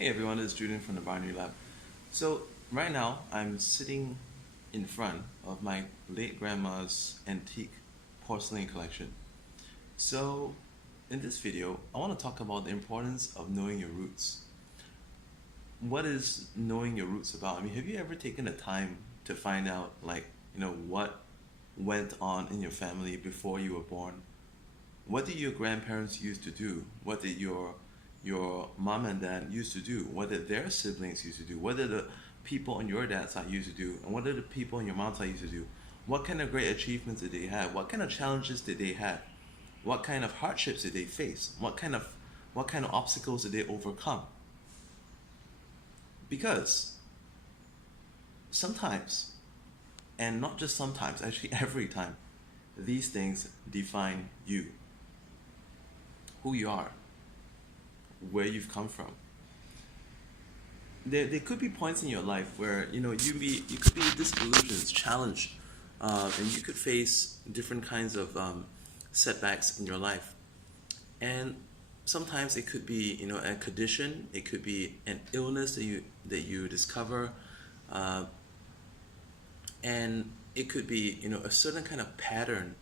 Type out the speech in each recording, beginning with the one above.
Hey everyone, this is Julian from the Binary Lab. So, right now I'm sitting in front of my late grandma's antique porcelain collection. So, in this video, I want to talk about the importance of knowing your roots. What is knowing your roots about? I mean, have you ever taken the time to find out, what went on in your family before you were born? What did your grandparents used to do? What did your mom and dad used to do? What did their siblings used to do? What did the people on your dad's side used to do? And what did the people on your mom's side used to do? What kind of great achievements did they have? What kind of challenges did they have? What kind of hardships did they face? What kind of obstacles did they overcome? Because sometimes, and not just sometimes, actually every time, these things define you, who you are, where you've come from. There could be points in your life where you could be disillusioned, challenged, and you could face different kinds of setbacks in your life. And sometimes it could be a condition, it could be an illness that you discover, uh, and it could be a certain kind of pattern,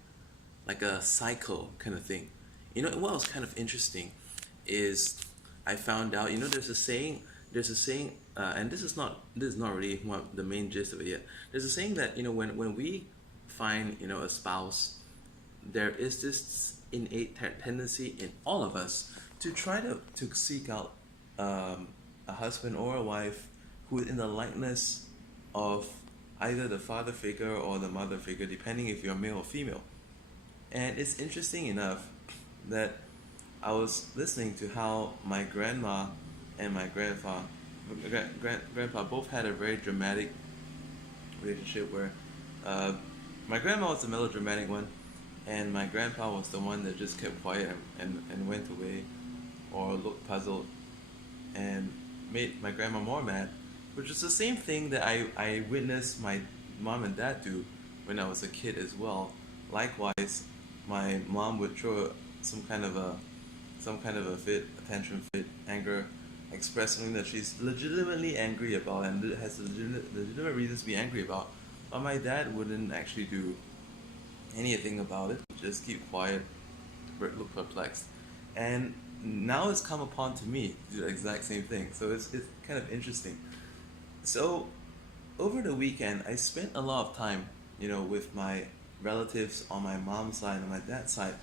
like a cycle kind of thing. What was kind of interesting is I found out, there's a saying, and this is not really the main gist of it yet. There's a saying that when we find a spouse, there is this innate tendency in all of us to try to seek out a husband or a wife who is in the likeness of either the father figure or the mother figure, depending if you're male or female. And it's interesting enough that I was listening to how my grandma and my grandpa both had a very dramatic relationship where uh, my grandma was the melodramatic one, and my grandpa was the one that just kept quiet and went away or looked puzzled and made my grandma more mad, which is the same thing that I witnessed my mom and dad do when I was a kid as well. Likewise, my mom would throw some kind of a fit, a tantrum fit, anger, express something that she's legitimately angry about and has legitimate reasons to be angry about. But my dad wouldn't actually do anything about it, just keep quiet, look perplexed. And now it's come upon to me to do the exact same thing. So it's kind of interesting. So over the weekend, I spent a lot of time, with my relatives on my mom's side and my dad's side.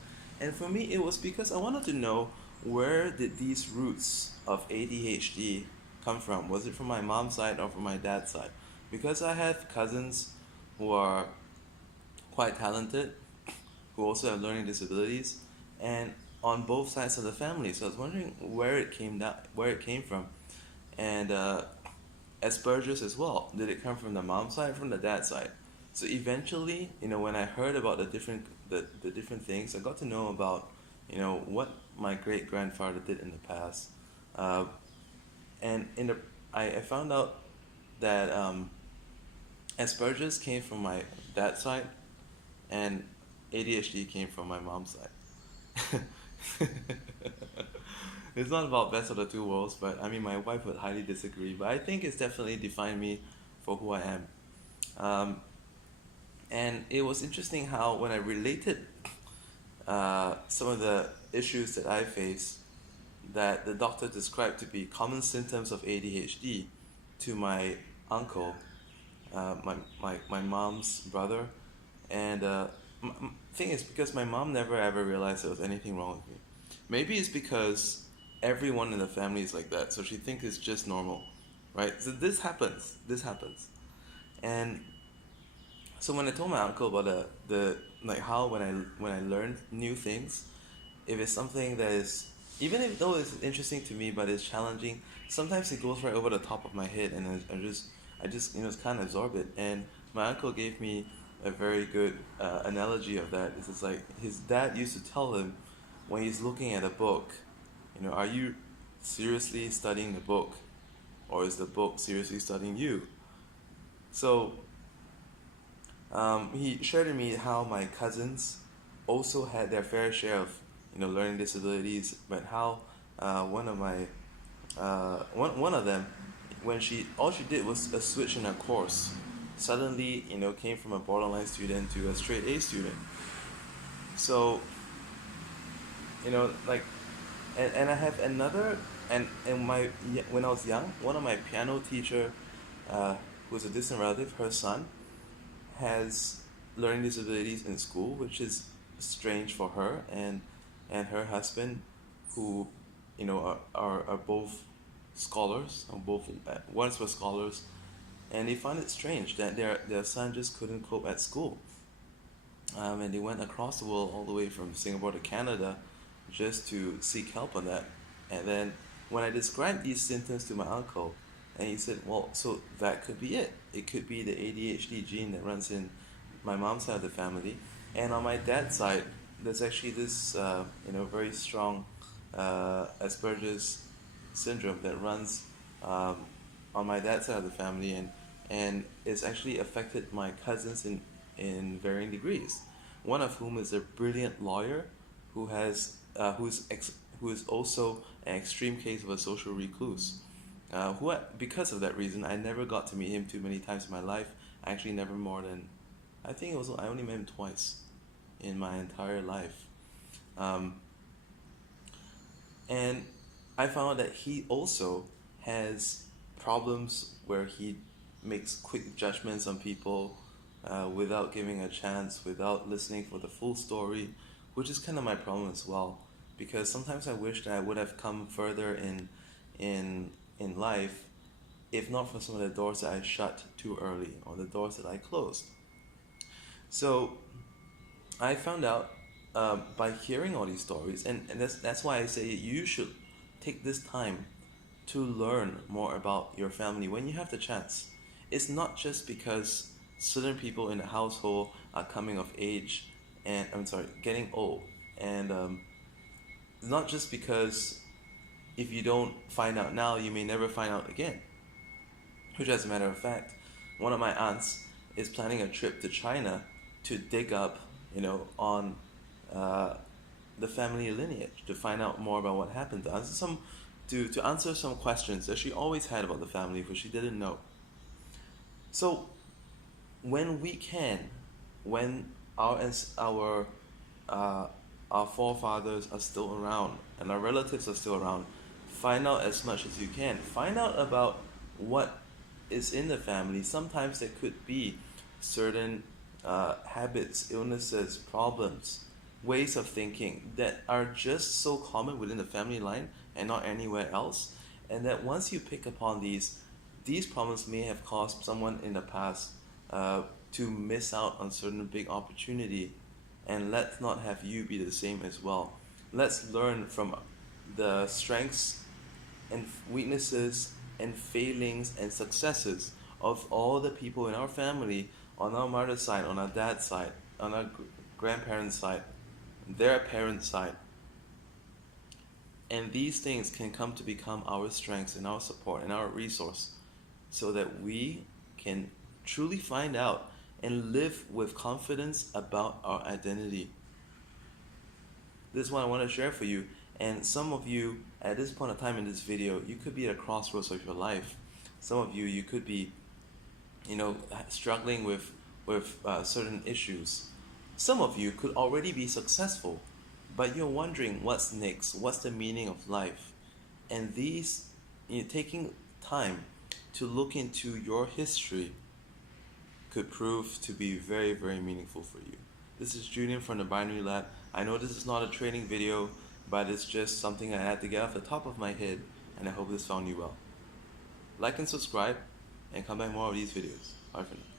And for me, it was because I wanted to know where did these roots of ADHD come from? Was it from my mom's side or from my dad's side? Because I have cousins who are quite talented, who also have learning disabilities, and on both sides of the family. So I was wondering where it came from, and Asperger's as well. Did it come from the mom side or from the dad side? So eventually, when I heard about the different things, I got to know about, what my great grandfather did in the past, uh, and I found out that Asperger's came from my dad's side, and ADHD came from my mom's side. It's not about best of the two worlds, but I mean, my wife would highly disagree. But I think it's definitely defined me for who I am. Um, and it was interesting how when I related some of the issues that I face that the doctor described to be common symptoms of ADHD to my uncle, my mom's brother, and thing is because my mom never ever realized there was anything wrong with me. Maybe it's because everyone in the family is like that, so she thinks it's just normal, right? So this happens. This happens, and so when I told my uncle about the like how when I learn new things, if it's something that is even if though it's interesting to me but it's challenging, sometimes it goes right over the top of my head and I just can't absorb it. And my uncle gave me a very good analogy of that. It's just like his dad used to tell him when he's looking at a book, are you seriously studying the book, or is the book seriously studying you? So he shared with me how my cousins also had their fair share of learning disabilities, but how one of my one of them, when she all she did was a switch in her course, suddenly came from a borderline student to a straight A student. So like, and I have another, and when I was young, one of my piano teacher, who was a distant relative, her son has learning disabilities in school, which is strange for her and her husband, who are both scholars, or both once were scholars, and they find it strange that their son just couldn't cope at school. And they went across the world, all the way from Singapore to Canada, just to seek help on that. And then when I described these symptoms to my uncle, and he said, "Well, so that could be it. It could be the ADHD gene that runs in my mom's side of the family, and on my dad's side, there's actually this very strong Asperger's syndrome that runs on my dad's side of the family, and it's actually affected my cousins in varying degrees. One of whom is a brilliant lawyer who has who is also an extreme case of a social recluse. Because of that reason, I never got to meet him too many times in my life. Actually, never more than, I think it was I only met him twice in my entire life. Um, and I found out that he also has problems where he makes quick judgments on people without giving a chance, without listening for the full story, which is kind of my problem as well. Because sometimes I wish that I would have come further in life, if not for some of the doors that I shut too early, or the doors that I closed. So I found out by hearing all these stories, and that's why I say you should take this time to learn more about your family when you have the chance. It's not just because certain people in the household are coming of age, and I'm sorry, getting old, and not just because if you don't find out now, you may never find out again. Which, as a matter of fact, one of my aunts is planning a trip to China to dig up, on uh, the family lineage, to find out more about what happened, to answer some questions that she always had about the family, which she didn't know. So when we can, when our uh, our forefathers are still around and our relatives are still around, find out as much as you can. Find out about what is in the family. Sometimes there could be certain habits, illnesses, problems, ways of thinking that are just so common within the family line and not anywhere else. And that once you pick upon these problems may have caused someone in the past to miss out on certain big opportunity. And let's not have you be the same as well. Let's learn from the strengths and weaknesses and failings and successes of all the people in our family, on our mother's side, on our dad's side, on our grandparents' side, their parents' side. And these things can come to become our strengths and our support and our resource, so that we can truly find out and live with confidence about our identity. This is what I want to share for you. And some of you, at this point of time in this video, you could be at a crossroads of your life. Some of you, you could be, struggling with certain issues. Some of you could already be successful, but you're wondering what's next, what's the meaning of life. And taking time to look into your history could prove to be very, very meaningful for you. This is Julian from the Binary Lab. I know this is not a training video, but it's just something I had to get off the top of my head, and I hope this found you well. Like and subscribe, and come back more of these videos. Bye for now.